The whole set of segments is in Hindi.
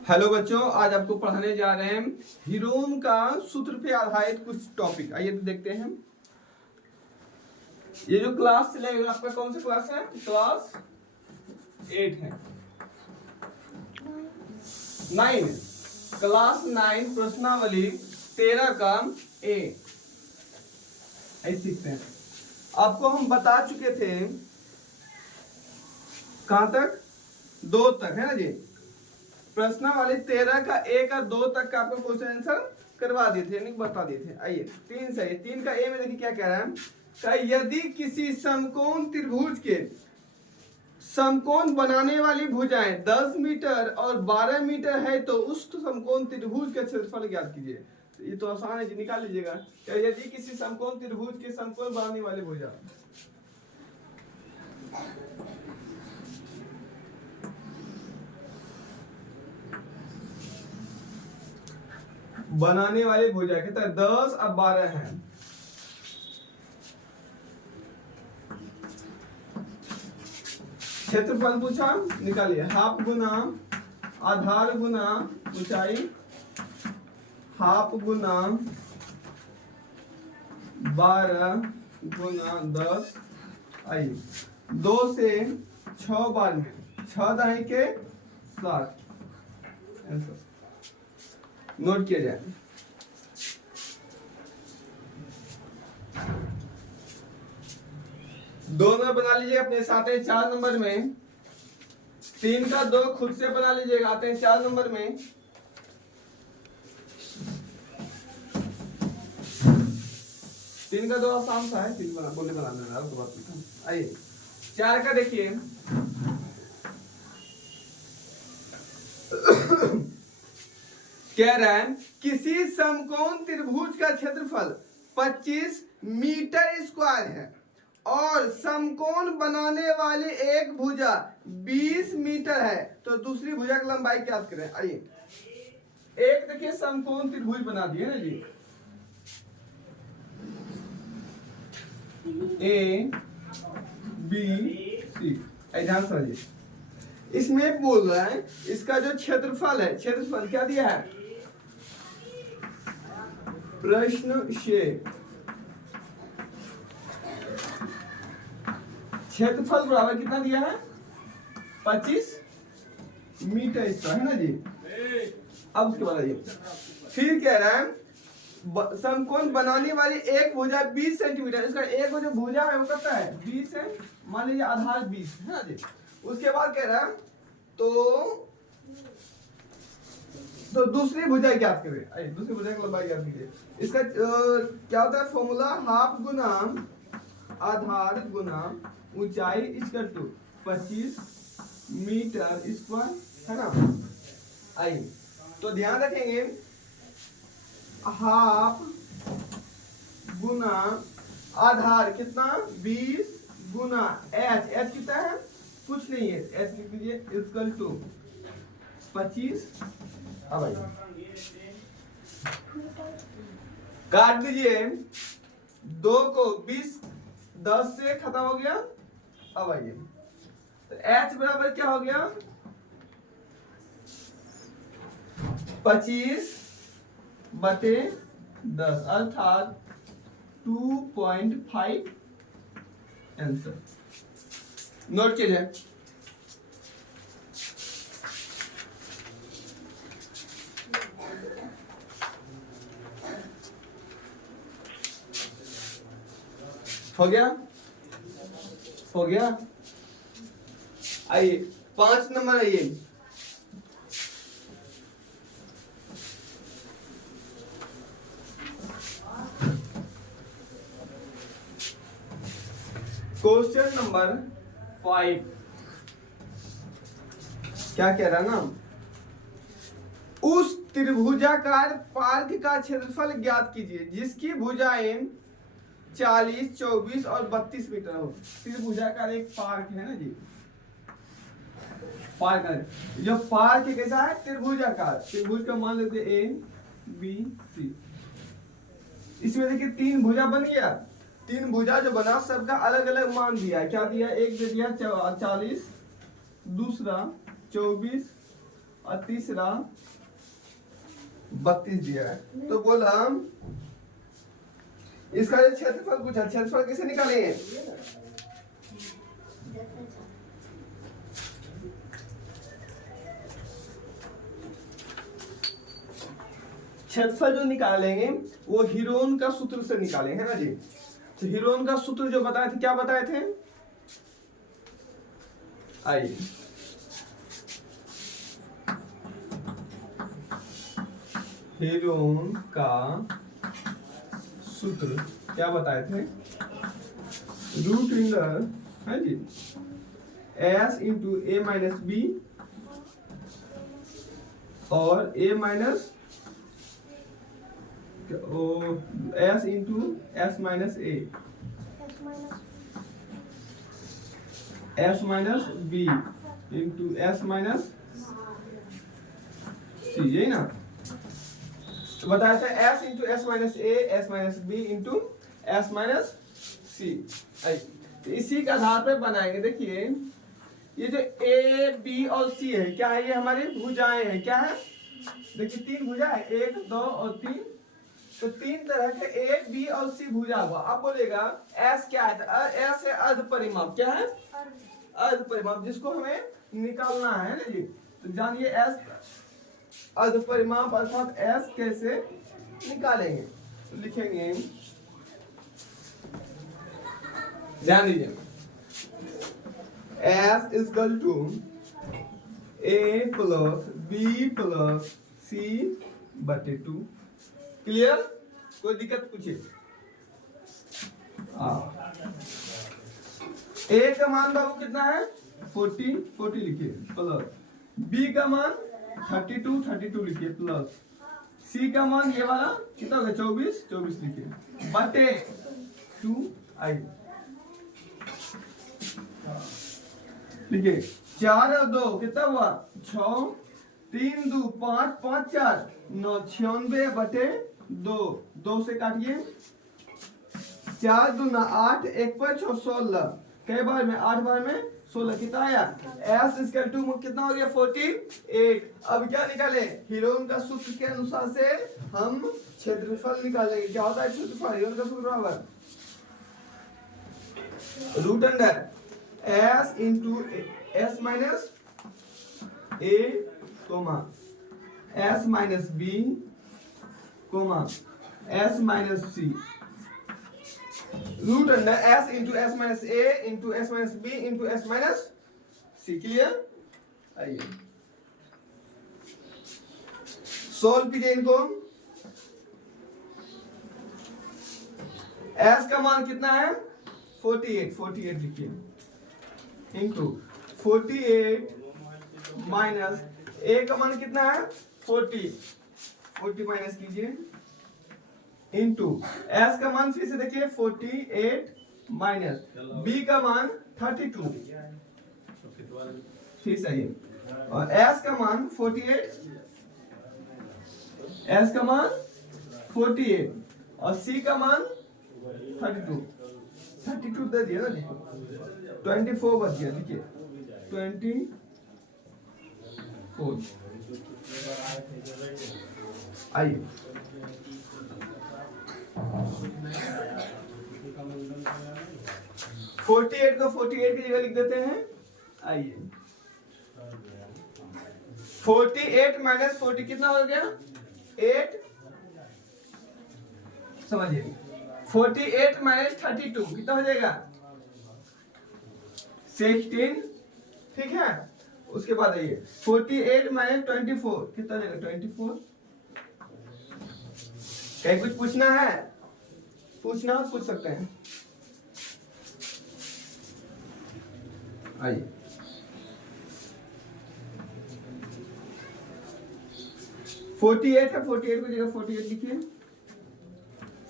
हेलो बच्चों, आज आपको पढ़ाने जा रहे हैं हीरोम का सूत्र पे आधारित कुछ टॉपिक। आइए तो देखते हैं। ये जो क्लास चलेगा आपका कौन सा क्लास है? क्लास 8 है, 9 क्लास 9 प्रश्नावली 13 का ए। ऐसे सीखते हैं। आपको हम बता चुके थे कहां तक? 2 तक है ना जी। प्रश्नावली 13 का 1 का 2 तक का आपको क्वेश्चन आंसर करवा दिए थे, यानी बता दिए थे। आइए 3 से 3 का ए में देखिए क्या कह रहा है कि यदि किसी समकोण त्रिभुज के समकोण बनाने वाली भुजाएं 10 मीटर और 12 मीटर है तो उस समकोण त्रिभुज का क्षेत्रफल ज्ञात कीजिए। तो ये तो आसान है जी, निकाल लीजिएगा। यदि किसी समकोण त्रिभुज के समकोण बनाने वाली भुजा बनाने वाली भुजा कहता है 10 और 12 है। क्षेत्रफल पूछा, निकालिए। हाफ गुना आधार गुना ऊंचाई, हाफ गुना 12 गुना 10। आइए 2 से 6 बार में 6 दाएं के 7 नोट किया जाए। दोनों बना लीजिएगा अपने साथ हैं 4 नंबर में। 3 का 2 खुद से बना लीजिएगा, आते हैं 4 नंबर में। 3 का 2 आसान सा है, 3 बना देना तो बात। आइए 4 का देखिए कह रहा है किसी समकोण त्रिभुज का क्षेत्रफल 25 मीटर स्क्वायर है और समकोण बनाने वाली एक भुजा 20 मीटर है, तो दूसरी भुजा की लंबाई ज्ञात करें। आइए एक देखिए समकोण त्रिभुज बना दिए ना जी, ए बी सी। ध्यान समझिए, इसमें बोल रहा है इसका जो क्षेत्रफल है, क्षेत्रफल क्या दिया है प्रश्न से? क्षेत्रफल बराबर कितना दिया है? 25 मीटर स्क्वायर है ना जी। अब उसके बाद आइए फिर कह रहा है समकोण बनाने वाली एक भुजा 20 सेंटीमीटर। इसका एक जो भुजा है वो कितना है? 20 है, मान लीजिए आधार 20 है ना जी। उसके बाद कह रहा है तो दूसरी भुजा ज्ञात करें। आइए दूसरी भुजा की लंबाई ज्ञात कीजिए। इसका क्या होता है फॉर्मूला? हाफ गुना आधार गुना ऊंचाई इक्वल टू 25 मीटर स्क्वायर है ना। आइए तो ध्यान रखेंगे, हाफ गुना आधार कितना 20 गुना एच कितना है? कुछ नहीं है, एच लिख लीजिए इक्वल टू 25। अब आइए काट दीजिए, 2 को 20 10 से खत्म हो गया। अब आइए तो h बराबर क्या हो गया? 25 बटे 10 अर्थात 2.5 आंसर। नोट कीजिए। हो गया? हो गया? आइए 5 नंबर आइए। क्वेश्चन नंबर 5 क्या कह रहा ना, उस त्रिभुजाकार पार्क का क्षेत्रफल ज्ञात कीजिए जिसकी भुजाएं 40, 24 और 32 मीटर हो। त्रिभुजाकार एक पार्क है ना जी। पार्क है जो पार्क कैसा है? त्रिभुजाकार। त्रिभुज का मान लेते ए बी सी। इसमें देखिए 3 भुजा बन गया। 3 भुजा जो बना सबका अलग अलग मान दिया है। क्या दिया? एक दे दिया 40, दूसरा 24 और तीसरा 32 दिया है। तो बोला इसका जो क्षेत्रफल पूछा, क्षेत्रफल कैसे निकालेंगे? क्षेत्रफल जो निकालेंगे वो हीरोन का सूत्र से निकालेंगे, है ना जी। तो हीरोन का सूत्र जो बताए थे, क्या बताए थे? आइए हीरोन का सूत्र क्या बताए थे? रूट इंडर है जी S into A minus B और A minus S into S minus A, S minus B into S minus C, यही ना। तो बताया था S into S minus A, S minus B into S minus C. तो इसी के आधार पर बनाएंगे। देखिए ये जो ए बी और सी है, क्या है? ये हमारी भुजाएं हैं। क्या है? देखिए तीन भुजा है, 1 2 और 3। तो तीन तरह के ए बी और सी भुजा हुआ। अब बोलेगा एस क्या है? एस है अर्ध परिमाप। क्या है? अर्ध परिमाप, जिसको हमें निकालना है ना जी। तो जानिए एस अर्ध परिमाप अर्थात एस कैसे निकालेंगे। तो लिखेंगे, ध्यान दीजिए, S equal to A plus B plus C बटे 2। क्लियर? कोई दिक्कत पूछिए। ए का मान बाबू कितना है? 40 लिखिए प्लस बी का मान 32 लिखिए प्लस सी का मान ये वाला कितना हो गया? 24 लिखिए बटे 2। आई लिखिए 4 और 2 कितना हुआ? 6, 3 2 5 5 4 9, 96 बटे 2। 2 से काटिए, 4 दूना 8, 1 पर 6 16। कई बार में? 8 बार में 16। कितना आया? एस इक्वल टू कितना हो गया? 48। अब क्या निकाले? हीरोन का सूत्र के अनुसार से हम क्षेत्रफल निकालेंगे। क्या होता है क्षेत्रफल? हीरोन का सूत्र बराबर root under S into S minus A comma S minus B comma S minus C, root under S into S minus A into S minus B into S minus C. Clear? आइए सोल्व कीजिए इनको। एस का मान कितना है? 48 लिखिए इंटू 48 माइनस ए का मान कितना है? 40 माइनस कीजिए इंटू एस का मान फिर से देखिए 48 माइनस बी का मान 32 फिर सही, और एस का मान 48, एस का मान 48 और सी का मान 32 दे दिया ना, 24 बच गया। देखिए 24। आइए 48 को 48 की जगह लिख देते हैं। आइए 48 माइनस 40 कितना हो गया? 8। समझिए 48 माइनस 32 कितना हो जाएगा? 16। ठीक है, उसके बाद आइए 48 माइनस 24 कितना हो जाएगा? 24। कहीं कुछ पूछना है? पूछना हो पूछ सकते हैं। आइए 48 है, 48 की जगह 48 लिखिए।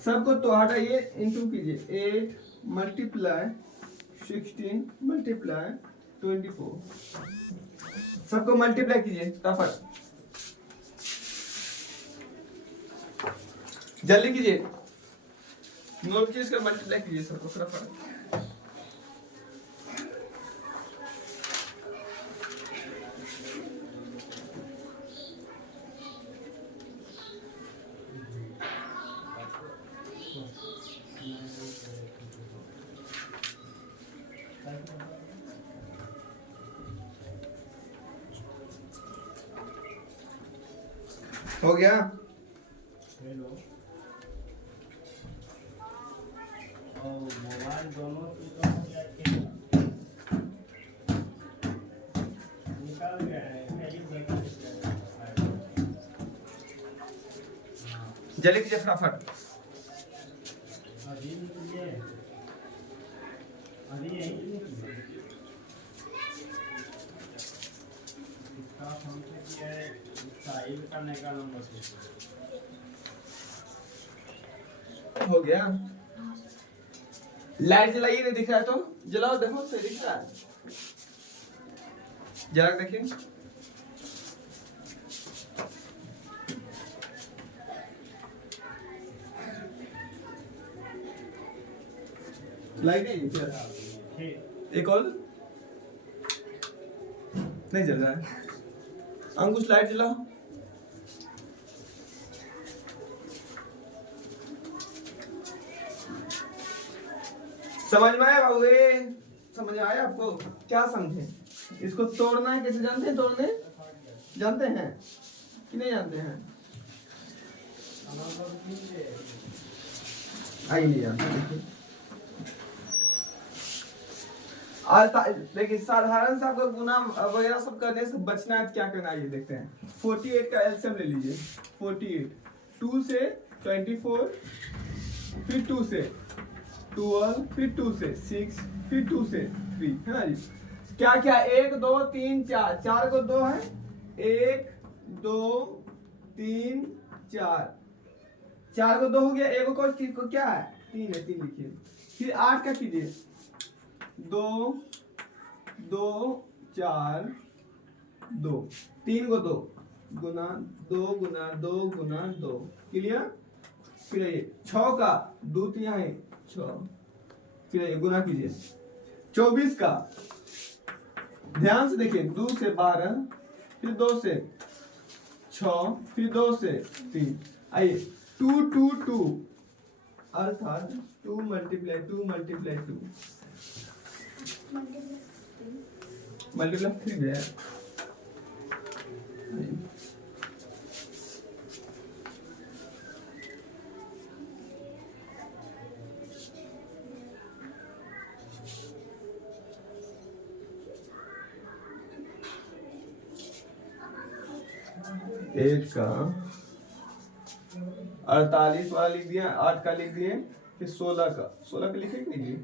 सबको तो हटाइए, इंटू कीजिए 8 मल्टीप्लाई 16 मल्टीप्लाई 24। सबको मल्टीप्लाई कीजिए फटाफट, जल्दी कीजिए, नोट कीजिए, इसका मल्टीप्लाई कीजिए सबको फटाफट। हो गया। हेलो और मोबाइल दोनों चीजों को क्या निकाल गया है जल्दी कीजिए फटाफट। अभी निकलिए अभी यही इसका हमसे किया है साहिल का नया नंबर से हो गया। लाइट जलाइए, नहीं दिख रहा है तो जलाओ, देखो सही दिख रहा है, जरा देखिए। लाइट नहीं फिर एक और नहीं जल रहा है। अंकुश लाइट जलाओ। समझ में आया बाबू? ये समझ आया आपको? क्या समझे? इसको तोड़ना है कैसे जानते हैं? तोड़ने जानते हैं कि नहीं जानते हैं? आइए देखिए, साधारण सा आपको गुना वगैरह सब करने से बचना है, क्या करना है ये देखते हैं। 48 का एलसीएम ले लीजिए। 48 2 से 24, फिर 2 से 12, फिर 2 से 6, फिर 2 से 3, है ना जी? क्या क्या 1 2 3 4, 4 को 2 है, 1 2 3 4, 4 को 2 हो गया, 1 को क्या है 3 है, 3 लिखिए। फिर 8 का कीजिए, 2 2 4 2, 3 को 2 गुना 2 गुना 2 गुना 2, क्लियर? फिर ये 6 का 2 यहाँ है 6, फिर ये गुना कीजिए। 24 का ध्यान से देखिए, 2 से 12, फिर 2 से 6, फिर 2 से 3, आइए 2 2 2 अर्थात 2 मल्टीप्लाई 2 मल्टीप्लाई 2 मल्टीप्लाई 3 है। एक का 48 वाला लिख दिया, 8 का लिख दिए, फिर 16 का लिखे कीजिए।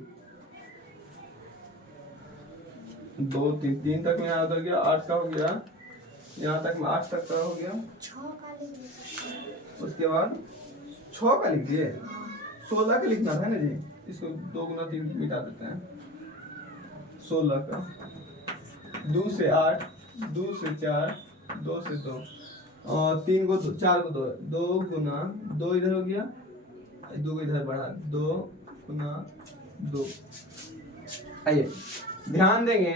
2 3 3 तक में यहाँ गया, 8 का हो गया, यहाँ तक में 8 तक का हो गया। उसके बाद 6 का लिख दिए, 16 का लिखना था ना जी, इसको 2 गुना 3 मिटा देते हैं। 16 का 2 से 8, 2 से 4, 2 से 2 और 3 को 2, 4 को 2, 2 गुना 2 इधर हो गया, 2 को इधर बढ़ा, 2 गुना 2। आइए ध्यान देंगे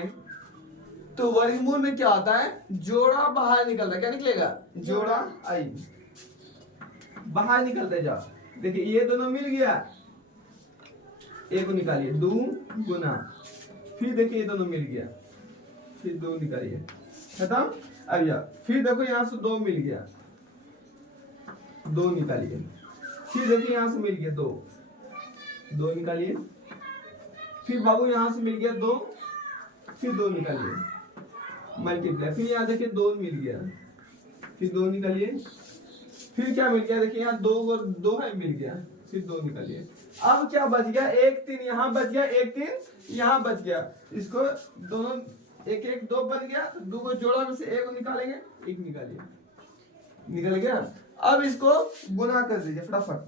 तो वर्गमूल में क्या होता है, जोड़ा बाहर निकलता है, क्या निकलेगा? जोड़ा आई बाहर निकलते जाओ। देखिए ये दोनों मिल गया, एक को निकालिए, 2 गुना, फिर देखिए ये दोनों मिल गया, फिर 2 निकालिए, खत्म। अब जा फिर देखो यहाँ से 2 मिल गया, 2 निकालिए, फिर देखिए यहाँ से मिल गया 2, 2 निकालिए, फिर बाबू यहाँ से मिल गया 2, फिर 2 निकालिए, मल्टीप्लाई, फिर यहाँ देखिए 2 मिल गया, फिर 2 निकालिए, फिर क्या मिल गया? देखिए यहाँ 2 है, मिल गया, फिर 2 निकालिए। अब क्या बच गया? 1 3 यहाँ बच गया, 1 3 यहाँ बच गया। इसको दोनों 1 1 2 बन गया, तो 2 को जोड़ा में से 1 को निकालेंगे, 1 निकालिए, निकल गया। अब इसको गुना कर दीजिए फटाफट।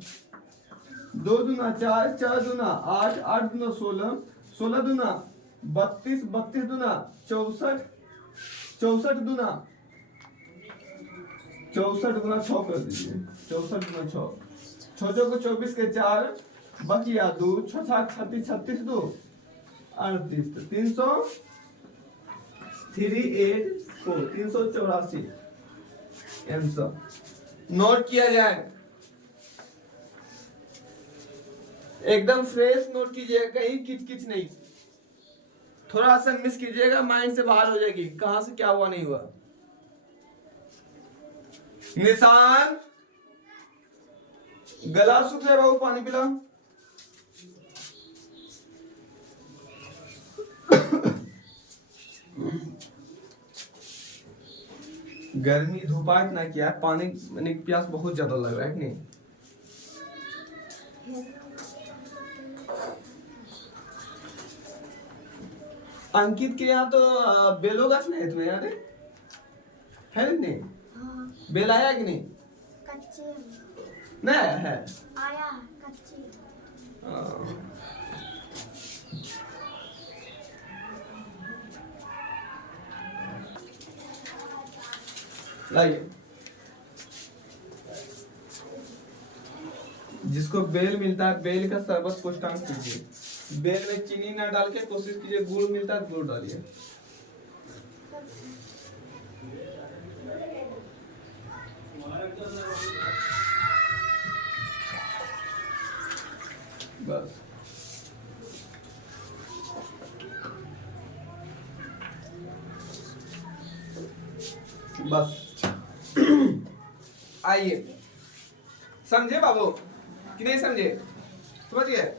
2 दूना 4, 4 दूना 8, 8 दूना 16, 16 दूना 32, 32 दूना 64, 64 दूना 64 गुना 6 कर दीजिए, 64 गुना 6, 6 को 24 के 4 बचिया 2, 6 36, 36 2 38, 384, 384 आंसर। नोट किया जाए, एकदम फ्रेश नोट कीजिएगा, कहीं किच किच नहीं, थोड़ा सा मिस कीजिएगा माइंड से बाहर हो जाएगी, कहां से क्या हुआ नहीं हुआ। निशान गला सूख है बाबू, पानी पिला। गर्मी धूपा इतना किया, पानी मैंने प्यास बहुत ज्यादा लग रहा है कि नहीं। अंकित के यहाँ तो बेलो गाछ नहीं है तुम्हें याद है ना नहीं? हाँ, बेल आया कि नहीं? कच्चे नहीं आया है। आया कच्चे। लाइए, जिसको बेल मिलता है बेल का शरबत पुष्टांग कीजिए। बेल में चीनी ना डाल के कोशिश कीजिए, गुड़ मिलता है गुड़ डालिए। बस बस आइए, समझे बाबू कि नहीं समझे? समझ गए?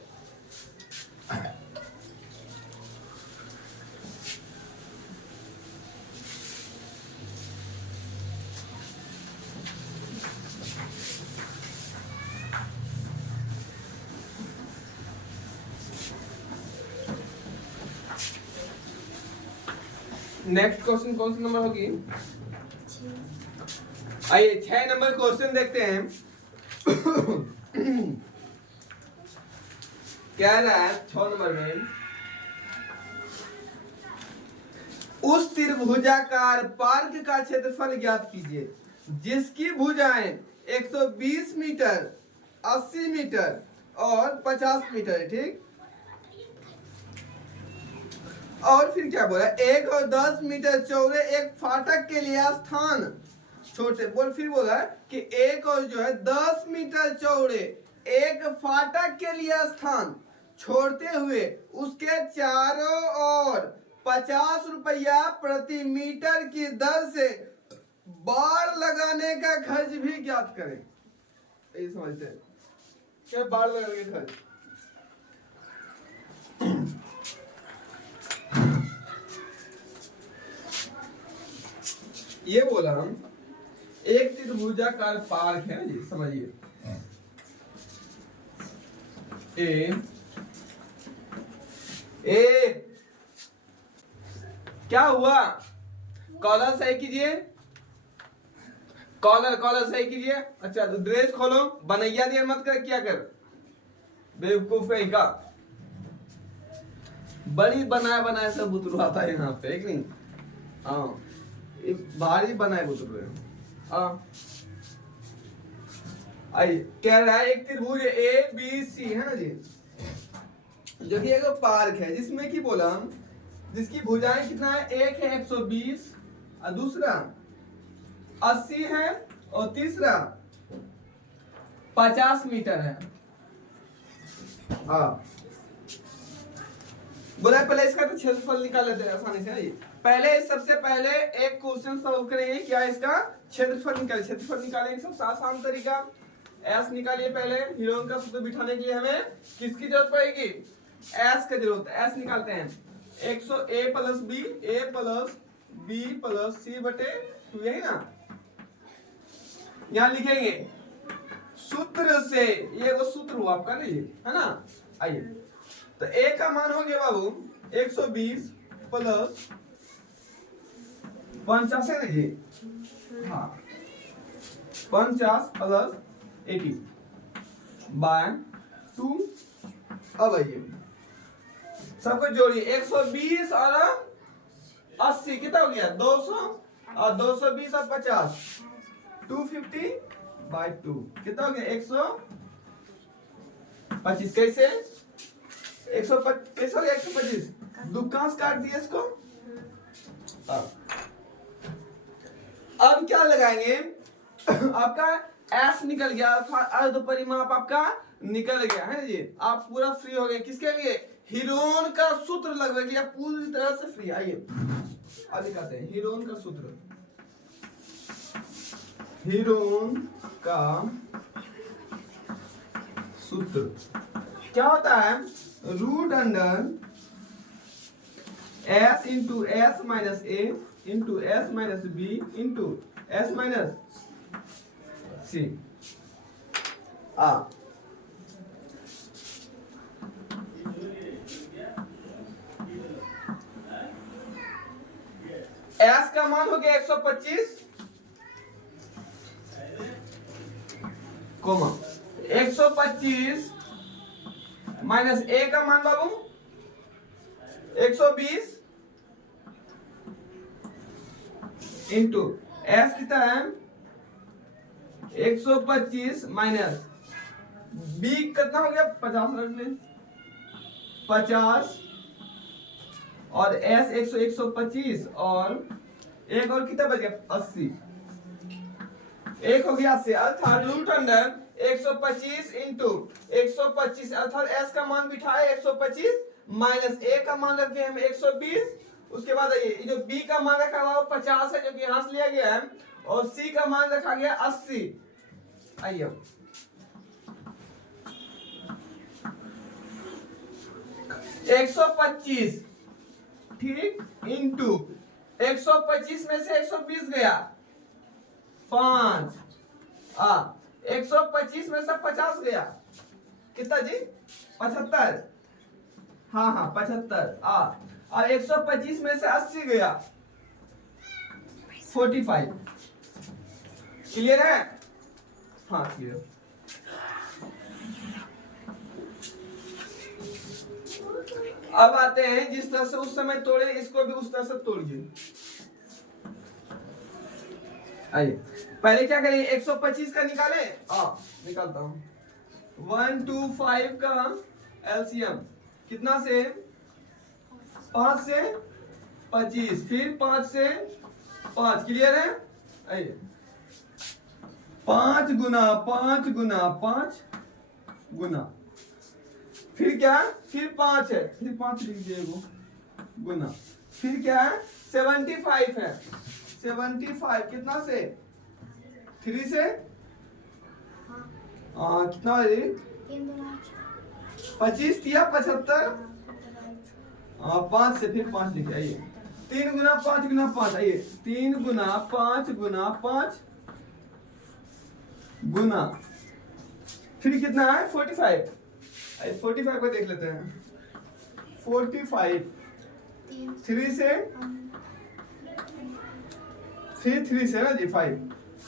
नेक्स्ट क्वेश्चन कौन सा नंबर होगी? आइए 6 नंबर क्वेश्चन देखते हैं। क्या रहा है 6 नंबर में? उस त्रिभुजाकार पार्क का क्षेत्रफल ज्ञात कीजिए जिसकी भुजाएं 120 मीटर, 80 मीटर और 50 मीटर है, ठीक। और फिर क्या बोला? 1 और 10 मीटर चौड़े एक फाटक के लिए स्थान छोटे बोल। फिर बोला कि 1 और जो है 10 मीटर चौड़े एक फाटक के लिए स्थान छोड़ते हुए उसके चारों ओर 50 रुपया प्रति मीटर की दर से बाड़ लगाने का खर्च भी ज्ञात करें। यही समझते हैं क्या बाड़ लगाने का खर्च? ये बोला हम एक त्रिभुजाकार पार्क है जी, समझिए। ए क्या हुआ? कॉलर सही कीजिए, कॉलर सही कीजिए। अच्छा तो ड्रेस खोलो, बनैया दिया मत कर, क्या कर बेवकूफ है का। बड़ी बनाया सब बुतरू आता है यहाँ पे, एक नहीं। हाँ भारी बनाए बुतरू। हाँ आइए, कह रहा है एक त्रिभुज ए बी सी है ना जी, जो कि एक पार्क है जिसमें की बोला जिसकी भुजाएं कितना है? एक है 120 और दूसरा 80 है और तीसरा 50 मीटर है। हाँ बोला पहले इसका तो क्षेत्रफल निकाल लेते हैं आसानी से। पहले सबसे पहले एक क्वेश्चन सॉल्व करेंगे, क्या इसका क्षेत्रफल निकाले। क्षेत्रफल निकालेंगे सबसे आसान तरीका, एस निकालिए। पहले हीरोइन का सूत्र बिठाने के लिए हमें किसकी जरूरत पड़ेगी? एस का जरूरत है। एस निकालते हैं 100 a plus b, a plus b plus c बटे 2, यही ना। यहां लिखेंगे सूत्र से, ये वो सूत्र हुआ आपका नहीं है ना। आइए तो a का मान हो गया बाबू 120 प्लस 50 है ना जी। हाँ 50 प्लस 80 बाय 2। अब आइए सबको जोड़िए, 120 और 80 कितना हो गया? 200 और 220 और 50 250 बाय 2 कितना हो गया? 125। कैसे 125 कैसे हो गया? 125 दुकान से काट दिया इसको। अब क्या लगाएंगे? आपका एस निकल गया, अर्ध परिमाप आपका निकल गया है ना जी। आप पूरा फ्री हो गए। किसके लिए? हीरोन का सूत्र लगने के लिए पूरी तरह से फ्री। आइए अब दिखाते हैं हीरोन का सूत्र। हीरोन का सूत्र क्या होता है? Root under s into S minus A into S minus B into S minus C. S का मान हो गया 125 कोमा 125 माइनस ए का मान बाबू 120 इंटू एस कितना है 125 माइनस बी कितना हो गया 50 रख ले 50 और एस 125 और एक और कितना बच गया 80 एक हो गया 80 अर्थात रूट अंडर 125 इंटू 125 अर्थात एस का मान बिठाए 125 माइनस ए का मान रखे हम 120। उसके बाद ये जो बी का मान रखा हुआ 50 है जो कि यहां से लिया गया है और सी का मान रखा गया 80। आइए 125 ठीक इंटू 125 में से 120 गया 5 125 में से 50 गया कितना जी 75। हाँ 75 और 125 में से 80 गया 45। क्लियर है? हाँ क्लियर। अब आते हैं जिस तरह से उस समय तोड़े इसको भी उस तरह से तोड़िए। आइए पहले क्या करें 125 का निकाले निकालता हूं 125 का एलसीएम कितना से 5 से 25 फिर 5 से 5। क्लियर है? आइए 5 गुना 5 गुना 5 गुना फिर क्या फिर 5 है फिर 5 लिख दिए गुना फिर क्या है 75 है 75 कितना से 3 से कितना है 25 दिया 75 5 से फिर 5 लिखे। आइए 3 गुना 5 गुना 5 आइए 3 गुना 5 गुना 5 गुना फिर कितना है 45। 45 को देख लेते हैं 45 3 से फिर 3 से ना जी 5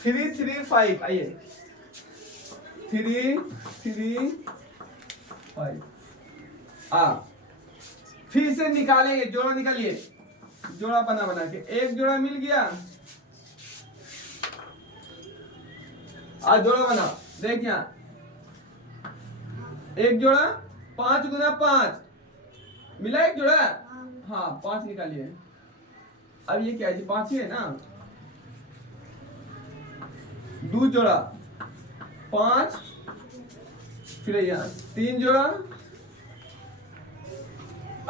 3 3 5 आइए 3 3 5 फिर से निकालेंगे जोड़ा निकालिए जोड़ा बना के एक जोड़ा मिल गया जोड़ा बना देखिए एक जोड़ा 5 गुना 5 मिला एक जोड़ा 5 निकालिए। अब ये क्या है जी 5 ही है ना 2 जोड़ा 5 फिर यहाँ 3 जोड़ा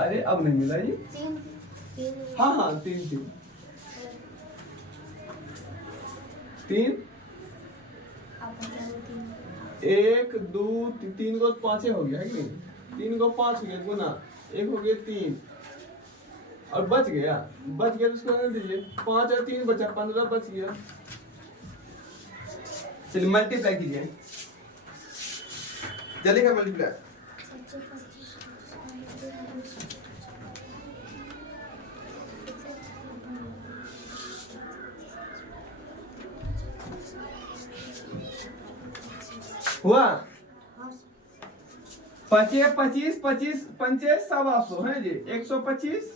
अरे अब नहीं मिला जी 3 1 2 3 को 5 हो गया है कि 3 को 5 हो गया गुना 1 हो गया 3 और बच गया तो उसको रहने दीजिए 5 और 3 बचा 15 बच गया। चलिए मल्टीप्लाई कीजिए जल्दी कर मल्टीप्लाई हुआ 25 25 25 पंचे 125 है जी 125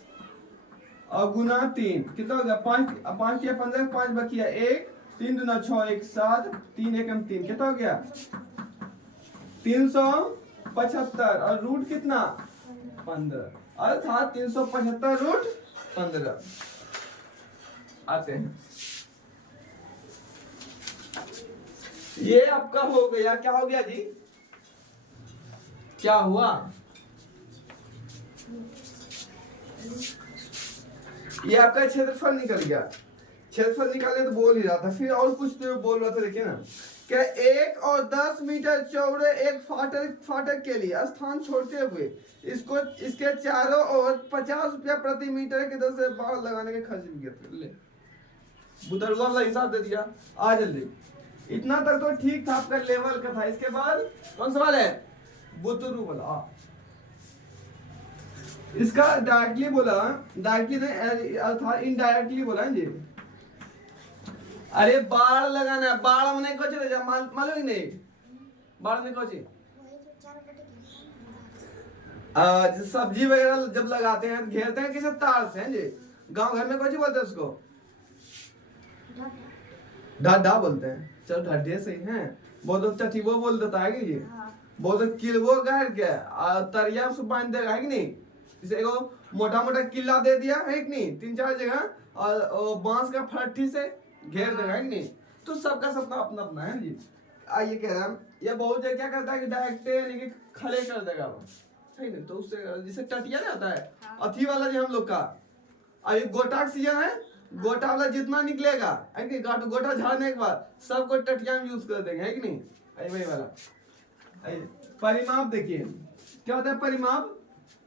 और गुना 3 कितना हो गया 5 किया 15 5 बकिया 1 3 दूना 6 1 7 3 1 3 कितना हो गया 375 और रूट कितना 15 अर्थात 375 रूट 15 आते हैं। ये आपका हो गया क्या हो गया जी क्या हुआ ये आपका क्षेत्रफल निकल गया क्षेत्रफल निकाले तो बोल ही रहा था, फिर और कुछ तो बोल रहा था, देखिए ना क्या 1 और 10 मीटर चौड़े एक फाटक के लिए स्थान छोड़ते हुए इसको इसके चारों ओर 50 रुपया प्रति मीटर की दर से बाड़ लगाने के खर्च भी किए। ले बुतरुआ वाला हिसाब दे दिया। आ जल्दी, इतना तक तो ठीक था, आपका लेवल का था। इसके बाद कौन सवाल है? बुतरु वाला। इसका डायरेक्टली बोला, डायरेक्टली नहीं अर्थात इनडायरेक्टली बोला है जी। अरे बाढ़ लगाना है, बाढ़ में कुछ मालूम ही नहीं, बाढ़ में कुछ वही जो चारों पट्टी सब्जी वगैरह जब लगाते हैं घेरते हैं किसे? तार से हैं जी। गांव घर में कुछ बोलते हैं उसको? ढाढा बोलते हैं। चलो ढाढे से ही हैं, बहुत अच्छा ठीक वो बोल देता है कि जी बहुत किलवो गाड़ के तरिया से बांध देगा है कि नहीं। जैसे एगो मोटा मोटा किला दे दिया है कि नहीं, 3-4 जगह, और बांस का फट्टी से घेर देगा है कि नहीं। तो सबका सपना अपना अपना है जी। ये कह रहा हूँ, ये बहुत जगह क्या करता है कि डायरेक्ट यानी कि खड़े कर देगा वो, है नहीं। तो उससे जैसे टटिया नहीं आता है, अथी वाला जो हम लोग का अभी गोटा का सीजन है, गोटा वाला जितना निकलेगा है कि नहीं, गोटा झाड़ने के बाद सबको टटिया में यूज कर देंगे है कि नहीं। वही वाला परिमाप देखिए क्या होता है। परिमाप,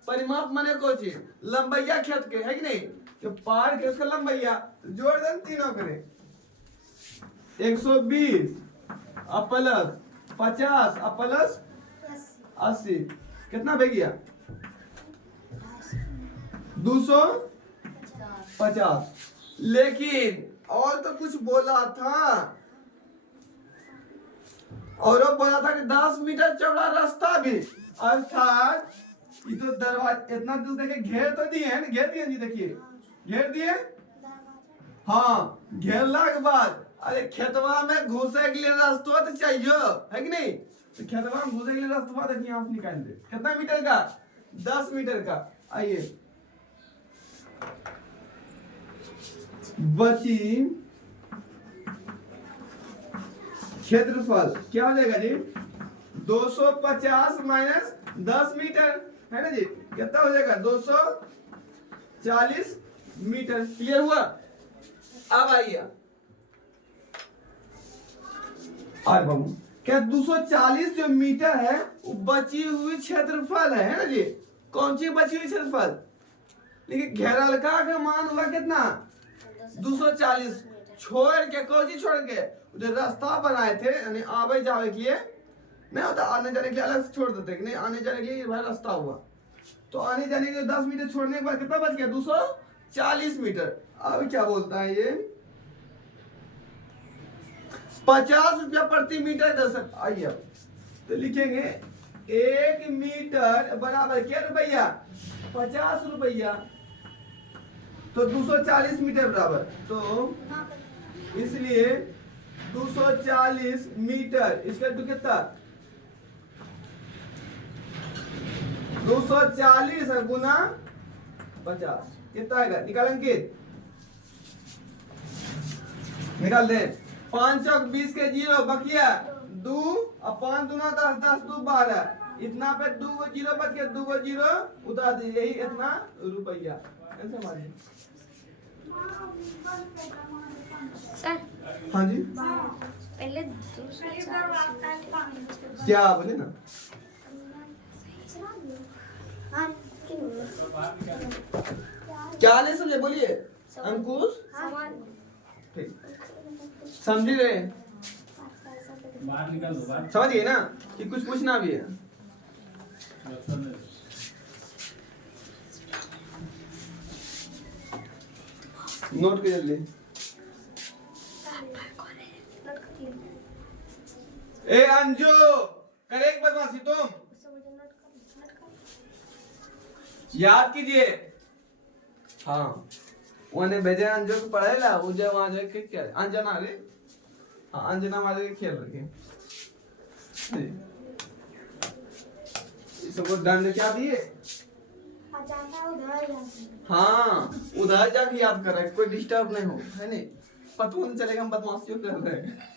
परिमाप माने कोई चीज लंबैया खेत के है कि नहीं, कि पार के उसका लंबैया जोड़ दें तीनों करे 120 प्लस 50 प्लस 80 कितना बन गया? 250। लेकिन और तो कुछ बोला था, और वो बोला था कि 10 मीटर चौड़ा रास्ता भी, अर्थात ये तो दरवाजा इतना दूर देखे घेर तो दिए हैं, घेर दिए जी, देखिए घेर दिए। हाँ, घेरला के बाद अरे खेतवा में घुसे के लिए रास्ता तो चाहिए है कि नहीं। तो खेतवा में घुसे के लिए रास्ता देखिए आप निकाल दे, कितना मीटर का? 10 मीटर का। आइए बची क्षेत्रफल क्या हो जाएगा जी? 250 माइनस 10 मीटर है ना जी, कितना हो जाएगा? 240 मीटर। क्लियर हुआ? अब आइए और बाबू क्या 240 जो मीटर है वो बची हुई क्षेत्रफल है ना जी। कौन सी बची हुई क्षेत्रफल? लेकिन घेरल का मान हुआ कितना? 240। छोड़ के कौन सी छोड़ के जो रास्ता बनाए थे यानी आवे जावे के लिए नहीं होता, आने जाने के लिए अलग से छोड़ देते कि नहीं, आने जाने के लिए भाई रास्ता हुआ। तो आने जाने के लिए 10 मीटर छोड़ने के बाद कितना बच गया? 240 मीटर। अब क्या बोलता है ये? 50 रुपया प्रति मीटर दर। आइए तो लिखेंगे 1 मीटर बराबर क्या रुपया? 50 रुपया। तो 240 मीटर बराबर, तो इसलिए 240 मीटर इसका तो कितना? 240 गुना 50 कितना आएगा? निकाल अंकित, निकाल दे। 5 चौक 20 के 0 बकिया 2 और 5 दूना 10, 10 2 12, इतना पे 2 गो 0 बच गया, 2 गो 0 उतार दीजिए, यही इतना रुपया। कैसे मारिए सर? हाँ जी पहले 240 क्या बोले ना? हाँ क्या नहीं समझे बोलिए अंकुश। ठीक समझी रहे? बाहर निकल दो, बाहर समझिए ना कि कुछ पूछना भी है। नोट कर जल्दी। ए अंजू करे एक बदमाशी तुम याद कीजिए। हाँ उन्हें भेजे अंजू को पढ़ाएला वो जब वहां जाके क्या अंजना रे, हाँ अंजना मारे के खेल रखे इसको दंड क्या दिए? हाँ उधर जाके याद कर रहे, कोई डिस्टर्ब नहीं हो है नहीं, पता नहीं चलेगा हम बदमाशियों कर रहे हैं।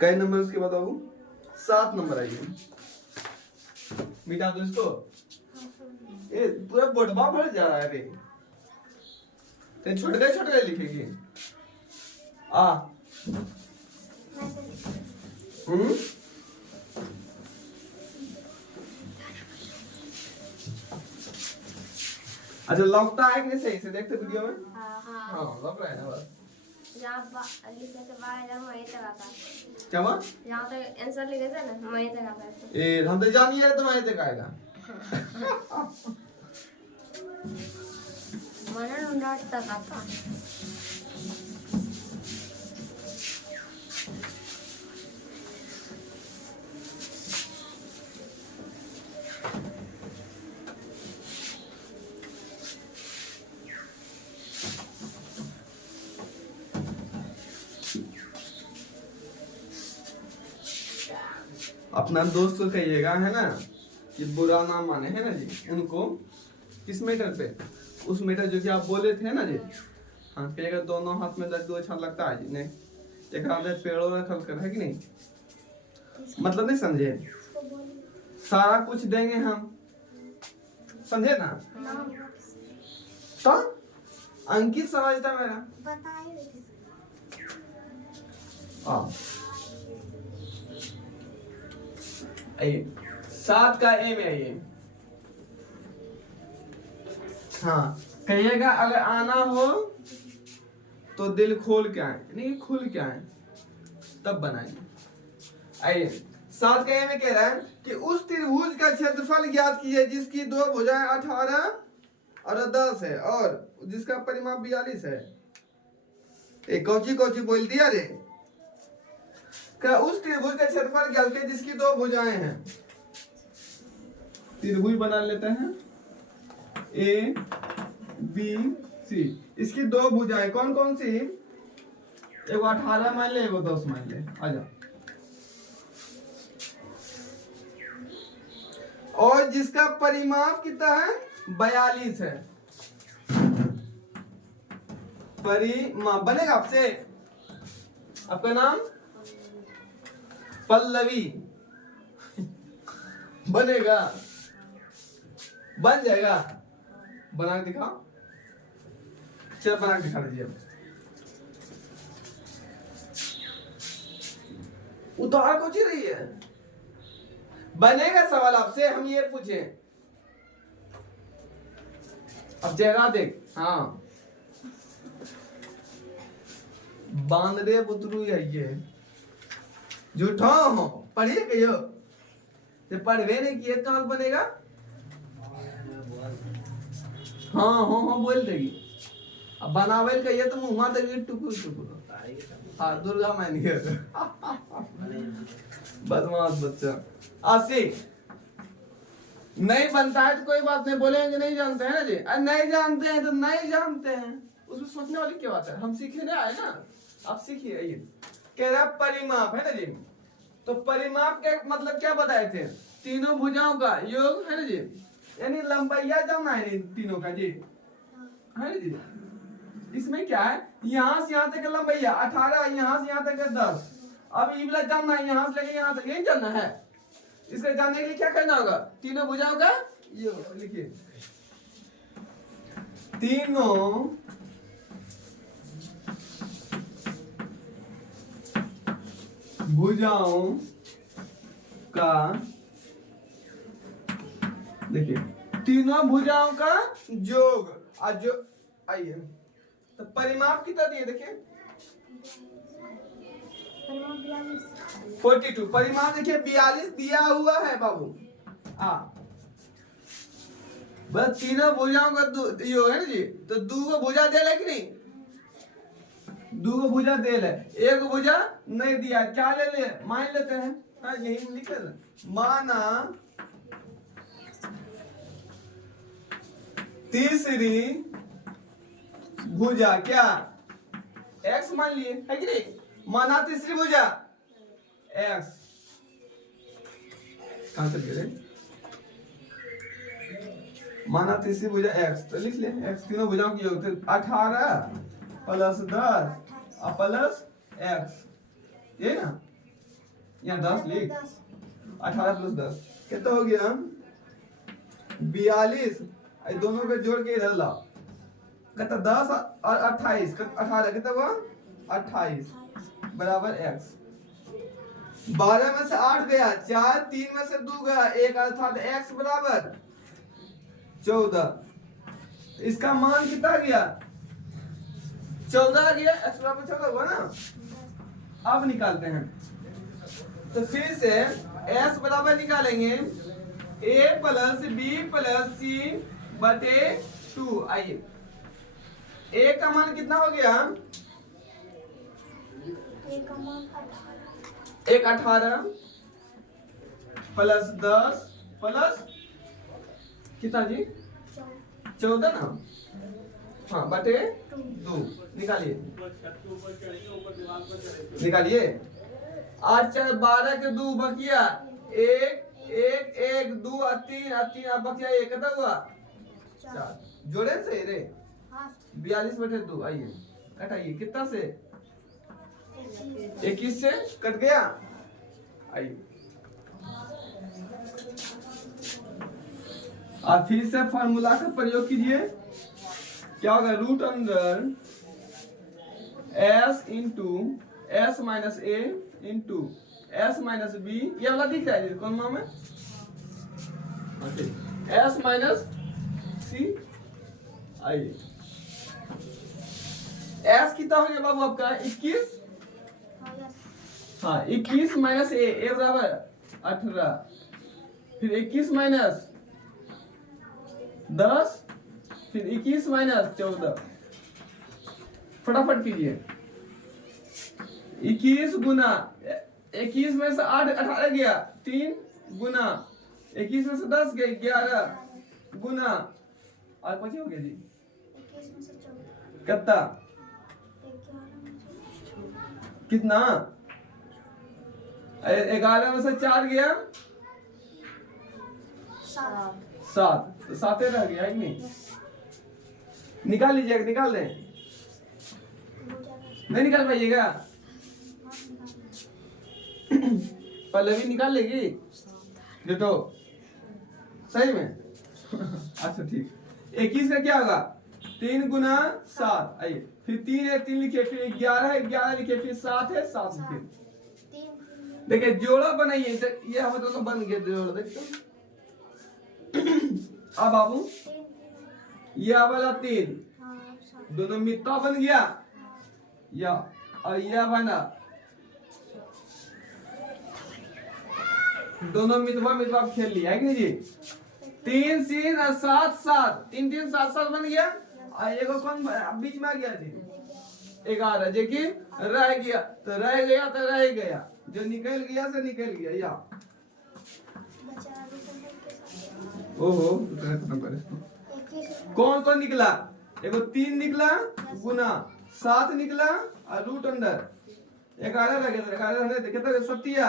कई नंबर उसके बताओ? 7 नंबर आइए, मिटा दो इसको। ये पूरा बोटबा भर जा रहा है रे। ते छोटे लिखेगी आ हम्म अच्छा लगता है कि नहीं सही से देखते वीडियो में हाँ लग रहा है ना बस लिखे थे बाहर जब वहीं तक आता क्या हुआ यहाँ पे आंसर लिखे थे ना वहीं तक आता है ए हम तो जानिए तो वहीं तक आएगा मन नोट तक आता अपना दोस्त को कहिएगा है ना कि बुरा ना माने है ना जी उनको किस मैटर पे उस मैटर जो कि आप बोले थे ना जी हाँ कहिएगा दोनों हाथ में लड्डू अच्छा लगता है जी नहीं एक हाथ में पेड़ों रखल कर है कि नहीं मतलब नहीं समझे सारा कुछ देंगे हम समझे ना तो अंकित समझता मेरा बताइए हाँ 7 का ए में ये हाँ कहिएगा अगर आना हो तो दिल खोल के आए नहीं खुल के आए तब बनाएंगे आइए 7 का ए में कह रहा है कि उस त्रिभुज का क्षेत्रफल ज्ञात कीजिए जिसकी दो भुजाएं 18 और 10 है और जिसका परिमाप 42 है एक कौची बोल दिया रे क्या उस त्रिभुज का क्षेत्रफल ज्ञात कीजिए जिसकी दो भुजाएं हैं त्रिभुज बना लेते हैं ए बी सी इसकी दो भुजाएं कौन कौन सी एगो 18 मान ले एगो 10 मान ले आजा और जिसका परिमाप कितना है 42 है परिमाप बनेगा आपसे आपका नाम पल्लवी बनेगा बन जाएगा बना के दिखाओ चल बना के दिखा दीजिए उतार कौन सी रही है बनेगा सवाल आपसे हम ये पूछे अब चेहरा देख हाँ बांदरे बुतरू है ये झूठा हो पढ़िए कहियो जब पढ़वे नहीं किए तो बनेगा हाँ बोल देगी अब बनावेल कहिए तो मुंह देगी टुकुर हाँ दुर्गा मान गया बदमाश बच्चा आसी नहीं बनता है तो कोई बात नहीं बोलेंगे नहीं जानते हैं ना जी नहीं जानते हैं तो नहीं जानते हैं उसमें सोचने वाली क्या बात है हम सीखे ना आए ना आप सीखिए ये कह रहा परिमाप है ना जी तो परिमाप के मतलब क्या बताए थे तीनों भुजाओं का योग है ना जी यानी लंबाइया जानना है तीनों का जी है ना जी इसमें क्या है यहाँ से यहाँ तक लंबाइया 18 यहाँ से यहाँ तक 10 अब ये वाला जानना है यहाँ से लेके यहाँ तक यही जानना है इसको जानने के लिए क्या करना होगा तीनों भुजाओं का योग लिखिए तीनों भुजाओं का देखिए तीनों भुजाओं का योग जो आइए तो परिमाप कितना दिए देखिए 42 परिमाप देखिए 42 दिया हुआ है बाबू बस तीनों भुजाओं का योग है ना जी तो दो को भुजा दे कि नहीं दो को भुजा दे ले एक भुजा नहीं दिया क्या ले ले मान लेते हैं हाँ यही निकल माना तीसरी भुजा क्या x मान लिए है कि नहीं माना तीसरी भुजा x कहां से गिरे माना तीसरी भुजा x तो लिख ले x तीनों भुजाओं की योग 18 प्लस 10 प्लस x ये ना यहाँ 10 लिख 18 प्लस 10 कितना हो गया 42 ये दोनों को जोड़ के इधर लाओ। कितना 10 और 28 18 कितना हुआ 28 बराबर x। 12 में से 8 गया 4, 3 में से 2 गया 1 अर्थात x बराबर 14। इसका मान कितना गया 14 गया, x बराबर 14 हुआ ना। अब निकालते हैं तो फिर से s बराबर निकालेंगे a plus b plus c बटे 2। आइए a का मान कितना हो गया 18 प्लस 10 प्लस कितना जी 14 ना। हाँ बटे 2 निकालिए निकालिए। 8 4 12 के 2 बकिया 1 1 1 2 और 3 और 3 अब बकिया 1 कितना हुआ 4। जोड़े से रे 42 बटे 2। आइए घटाइए कितना से 21 से कट गया। आइए और फिर से फार्मूला का प्रयोग कीजिए। क्या होगा root under s into S minus A into S minus B. ये वाला दिख रहा है कौन नाम है एस माइनस सी। आइए एस कितना हो गया बाबू आपका 21। हाँ 21 माइनस ए बराबर 18 फिर 21 माइनस 10 फिर 21 माइनस 14। फटाफट कीजिए 21 गुना 21 में से 8 18 गया 3 गुना 21 में से 10 गए 11 गुना और कुछ हो गया जी कितना कितना 11 में से 4 गया 7 तो 7 रह गया है कि नहीं। निकाल लीजिएगा निकाल दें नहीं निकाल पाइएगा पल्लवी निकाल लेगी देखो सही में अच्छा ठीक। 21 का क्या होगा 3 गुना 7। आइए फिर 3 है 3 लिखिए फिर 11 है 11 लिखिए फिर 7 है 7 लिखिए। देखिए जोड़ा बनाइए ये हमें दोनों बन गए जोड़ देखते। अब बाबू ये वाला 3 दोनों मित्ता बन गया या और यह बना दोनों मितवा खेल लिया है कि नहीं जी। 3 3 और 7 7 3 3 7 7 बन गया और एक कौन बीच में आ गया जी 11 जो कि रह गया तो रह गया जो निकल गया से निकल गया या ओहो कौन कौन निकला एगो 3 निकला गुना 7 निकला और रूट अंडर 11 रह गया 11 रहने कितना सत्या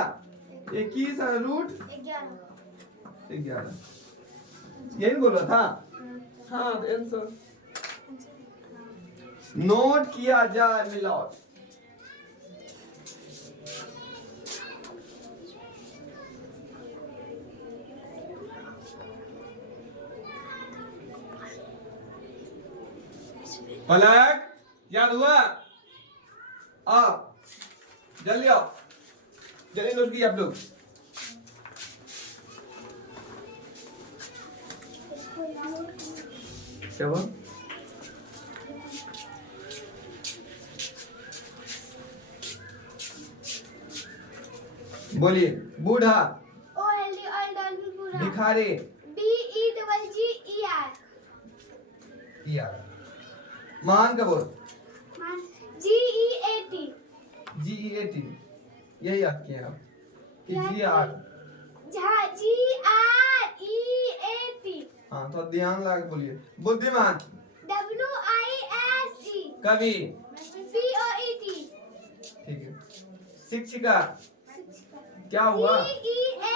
21 और रूट 11 यही बोल रहा था। हाँ आंसर नोट किया जाए मिलाओ। पलक याद हुआ आप जल्दी आओ जल्दी नोट किया आप लोग। क्या हुआ बोलिए बूढ़ा भिखारी BEGGER महान का बोल GEAT यही याद किए आप कि GREAT। हाँ तो ध्यान लगा के बोलिए। बुद्धिमान WISE कवि POET। ठीक है शिक्षिका क्या हुआ CHER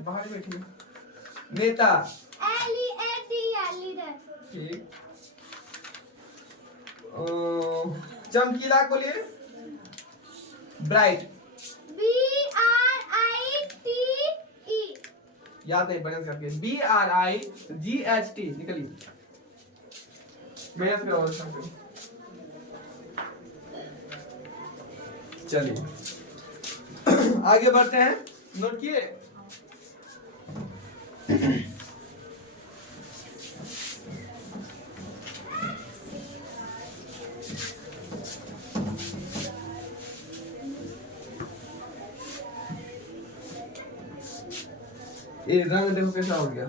बाहर बैठिए। नेता LEAT ठीक। चमकीला बोलिए ब्राइट BRITE याद नहीं बढ़िया से करके BRIGHT निकलिए बढ़िया से करो चलिए आगे बढ़ते हैं नोट किए ये रंग देखो कैसा हो गया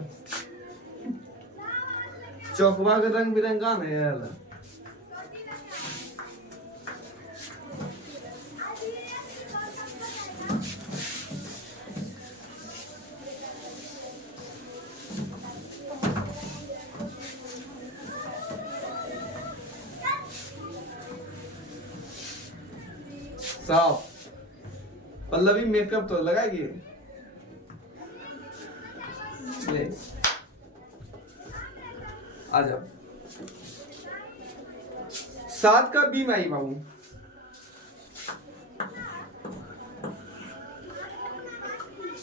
चौकवा का रंग बिरंगा है यार साफ पल्लवी मेकअप तो लगाएगी ले आ जाओ 7 का बीम आई बाबू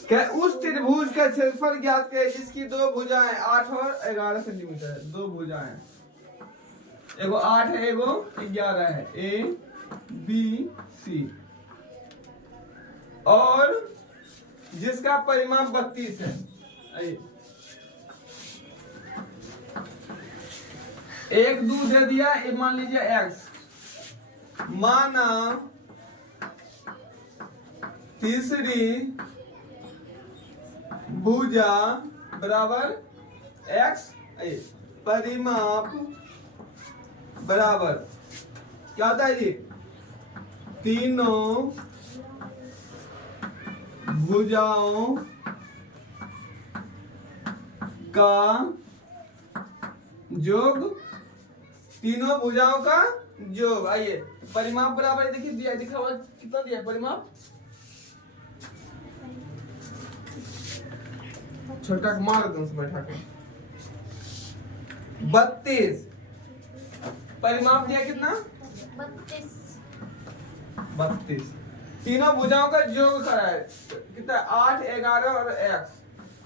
क्या उस त्रिभुज का क्षेत्रफल ज्ञात करें जिसकी दो भुजाएं 8 और 11 सेंटीमीटर दो भुजाएं एगो 8 है एगो 11 है ABC और जिसका परिमाप 32 है आइए एक दूध दे दिया ये मान लीजिए x माना तीसरी भुजा बराबर x परिमाप बराबर क्या होता है जी तीनों भुजाओं का योग तीनों भुजाओं का योग आइए परिमाप बराबर देखिए दिया दिखा हुआ कितना दिया है परिमाप छोटा मार दो से बैठा के 32 परिमाप दिया कितना 32 तीनों भुजाओं का योग करा है कितना 8 11 और x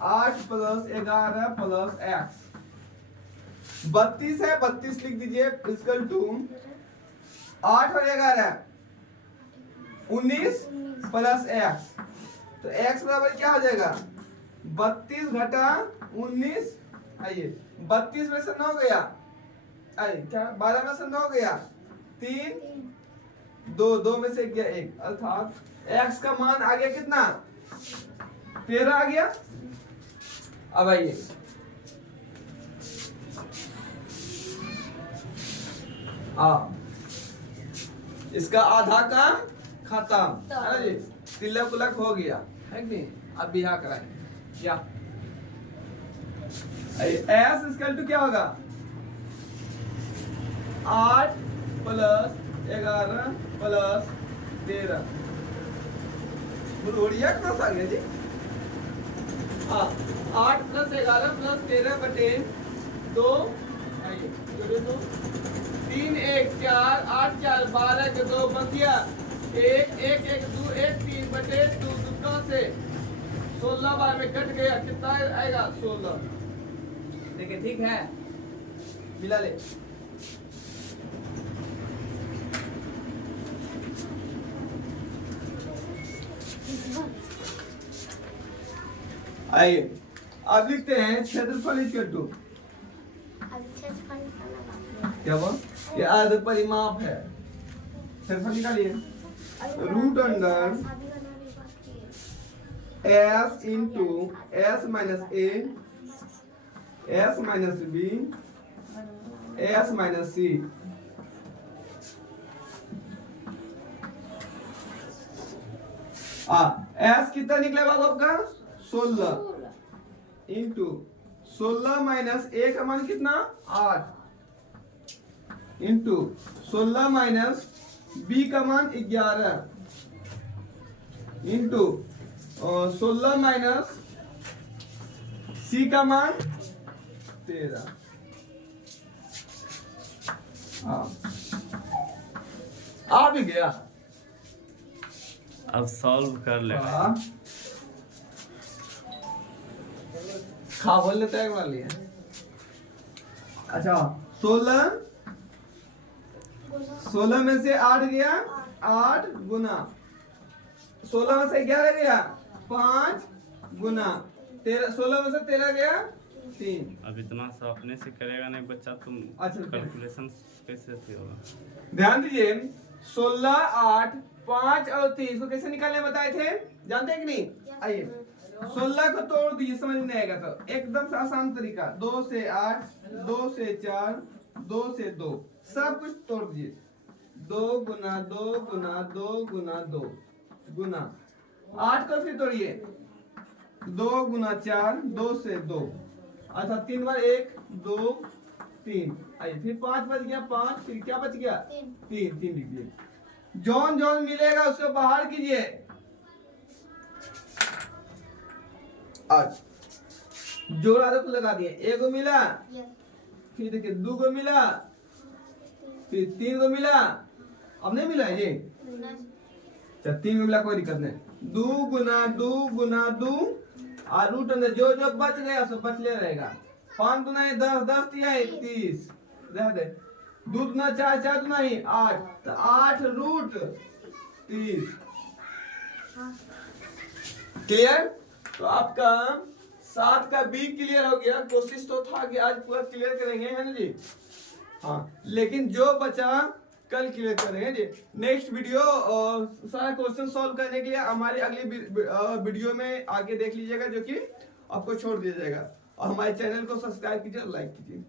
8 + 11 + x 32 है 32 लिख दीजिए इक्वल टू 8 और 11 19 + x तो x बराबर क्या हो जाएगा 32 घटा 19 आइए 32 में से 9 गया आइए क्या 12 में से 9 गया 3 2 में से गया 1 अर्थात x का मान आ गया कितना 13 आ गया अब आइए इसका आधा काम खत्म है ना जी तिलक उलक हो गया है कि नहीं अब बिहा कराएंगे क्या एस इक्वल टू क्या होगा 8 + 11 + 13 बुढ़िया कितना सा गया जी 8 + 11 + 13 बटे 2 आइए जोड़िए 2 3 1 4 8 4 12 के 2 बन गया 1 1 1 2 1 3 बटे 2 2 से 16 बार में कट गया कितना आएगा 16 देखिए ठीक है मिला ले आइए अब लिखते हैं क्षेत्रफल इक्वल टू क्या वो ये आधा परिमाप है क्षेत्रफल निकालिए root under s into s minus a s minus b s minus c s कितना निकले बाबू आपका 16 इंटू 16 माइनस a का मान कितना 8 इंटू 16 माइनस b का मान 11 इंटू 16 माइनस c का मान 13 आ भी गया अब सॉल्व कर ले हाँ बोल लेते हैं, बना लिया। अच्छा 16 में से 8 गया, 8 गुना 16 में से 11 गया, 5 गुना 13, 16 में से 13 गया 3। अब इतना सा अपने से करेगा नहीं बच्चा, तुम अच्छा, कैलकुलेशन कैसे थी होगा? ध्यान दीजिए 16, 8, 5 और 3 को कैसे निकालने बताए थे, जानते हैं कि नहीं? आइए 16 को तोड़ दीजिए, समझ में आएगा तो एकदम से आसान तरीका। 2 से 8, 2 से 4, 2 से 2, सब कुछ तोड़ दीजिए। 2 गुना 2 गुना 2 गुना 2 गुना 8 को फिर तोड़िए, 2 गुना 4, 2 से 2, अच्छा 3 बार 1 2 3, आइए फिर 5 बच गया, 5 फिर क्या बच गया 3 लिख दिए। जौन जौन मिलेगा उसको बाहर कीजिए। 8 जोड़ा तो लगा दिए, 1 को मिला, फिर देखिए 2 को मिला, फिर 3 को मिला, अब नहीं मिला ये, अच्छा 3 को मिला कोई दिक्कत नहीं। 2 गुना 2 गुना 2 और रूट अंदर जो जो बच गया सब बचले रहेगा। 5 गुना 10, 10 दिया 30, रह दे। 2 गुना 4, 4 गुना 8, तो 8 रूट 30। क्लियर? तो आपका 7 का बी क्लियर हो गया। कोशिश तो था कि आज पूरा क्लियर करेंगे, है ना जी? हाँ, लेकिन जो बचा कल क्लियर करेंगे जी। नेक्स्ट वीडियो सारा क्वेश्चन सॉल्व करने के लिए हमारी अगली वीडियो में आगे देख लीजिएगा, जो कि आपको छोड़ दिया जाएगा। और हमारे चैनल को सब्सक्राइब कीजिए, लाइक कीजिए।